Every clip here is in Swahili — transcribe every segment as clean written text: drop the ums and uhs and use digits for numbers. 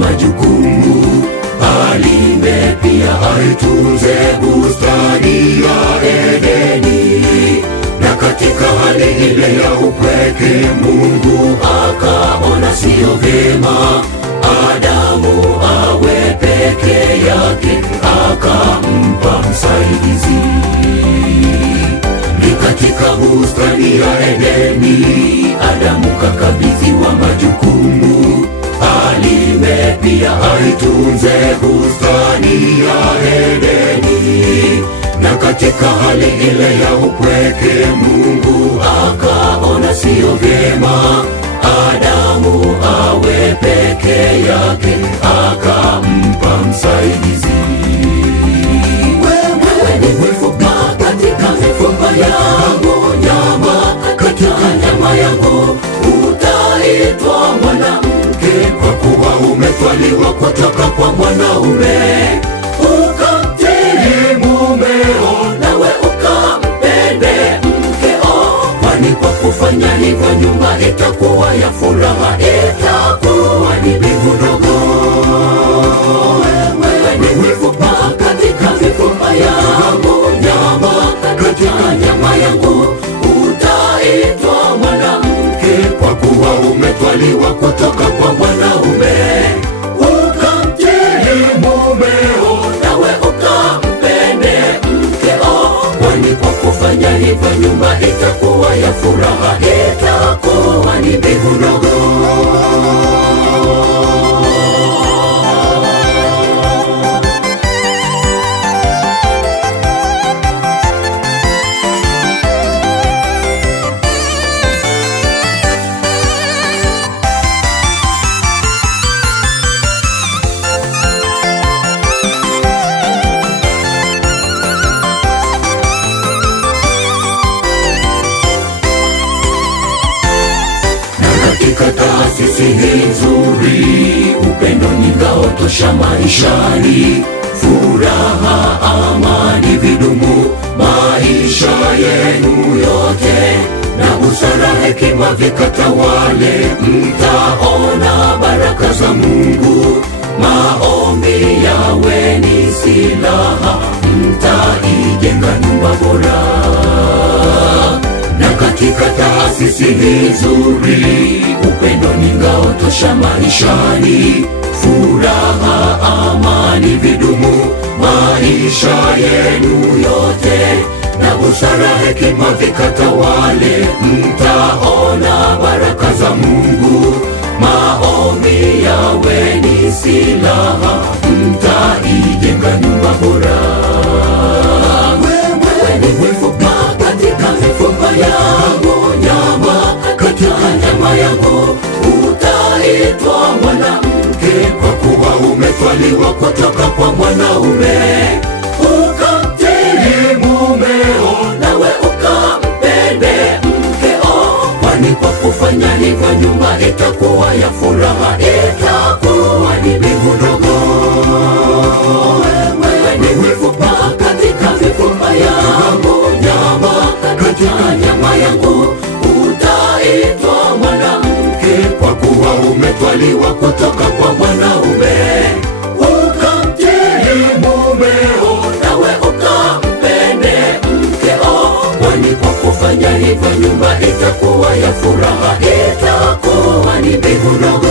majukumu, alime pia aitunze bustani ya Edeni. Na katika hali ile ya upweke, Mungu akaona sio vyema Adamu awe peke yake, akampa msaidizi. Ni katika bustani ya Edeni, Adamu kakabidhiwa majukumu, alime pia aitunze bustani ya Edeni. Na katika hali ile ya upweke, Mungu akaona sio vyema Adamu awe peke yake, akampa msaidizi. Wewe ni mifupa katika mifupa yangu, nyama katika nyama yangu, utaitwa mwanamke, kwa kuwa umetwaliwa kutoka kwa mwanaume. Ukamtii mumeo, nawe ukampende mkeo, kwani kwa kufanya hivyo nyumba itakuwa ya furaha, itakuwa ni mbingu ndogo. Wewe ni mifupa katika mifupa yangu, nyama katika nyama yangu, utaitwa mwanamke, kwa kuwa umetwaliwa kutoka kwa mwanaume. Ukamtii mumeo, nawe ukampende mkeo, kwani kwa kufanya hivyo nyumba itakuwa ya furaha, itakuwa ni mbingu ndogo. Katika taasisi hii nzuri, upendo ni ngao tosha maishani. Furaha, amani vidumu maisha yenu yote, na busara, hekima vikatawale. Mtaona baraka za Mungu, maombi yawe ni silaha, mtaijenga nyumba bora. Na katika taasisi hii nzuri, upendo ni ngao tosha maishani. Furaha, amani vidumu maisha yenu yote, na busara, hekima vikatawale. Mtaona baraka za Mungu, maombi yawe ni silaha, mtaijenga nyumba bora. Wewe ni mifupa katika mifupa yangu, nyama katika nyama yangu, utaitwa mwanamke, kwa kuwa umetwaliwa kutoka kwa mwanaume. Ukamtii mumeo, nawe ukampende mkeo, kwani kwa kufanya hivyo nyumba itakuwa ya furaha, itakuwa ni mbingu ndogo. Wewe ni mifupa katika mifupa yangu, nyama katika nyama yangu, utaitwa mwanamke, kwa kuwa umetwaliwa kutoka kwa mwanaume. Ukamtii mumeo, nawe ukampende mkeo, kwani kwa kufanya hivyo nyumba itakuwa ya furaha, itakuwa ni mbingu ndogo.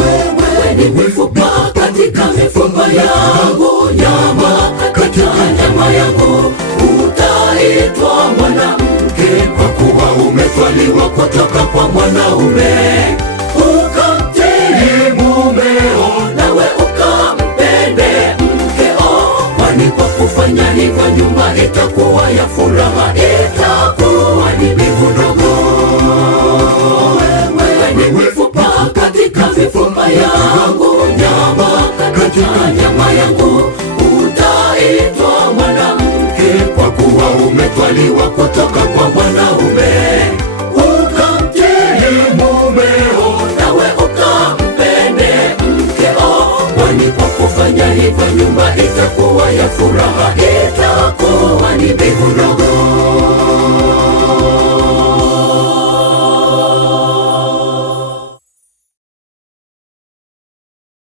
Wewe ni mifupa katika mifupa yangu, nyama katika nyama yangu, utaitwa mwanamke, kwa kuwa umetwaliwa kutoka kwa mwanaume. Ukamtii mumeo, nawe ukampende mkeo, kwani kwa kufanya hivyo nyumba itakuwa ya furaha, itakuwa ni mbingu ndogo. Wewe ni mifupa katika mifupa yangu, nyama katika nyama yangu, utaitwa mwanamke, kwa kuwa umetwaliwa kutoka kwa mwanaume. Ukamtii mumeo, nawe ukampende mkeo, kwani kwa kufanya hivyo nyumba itakuwa ya furaha, itakuwa ni mbingu ndogo.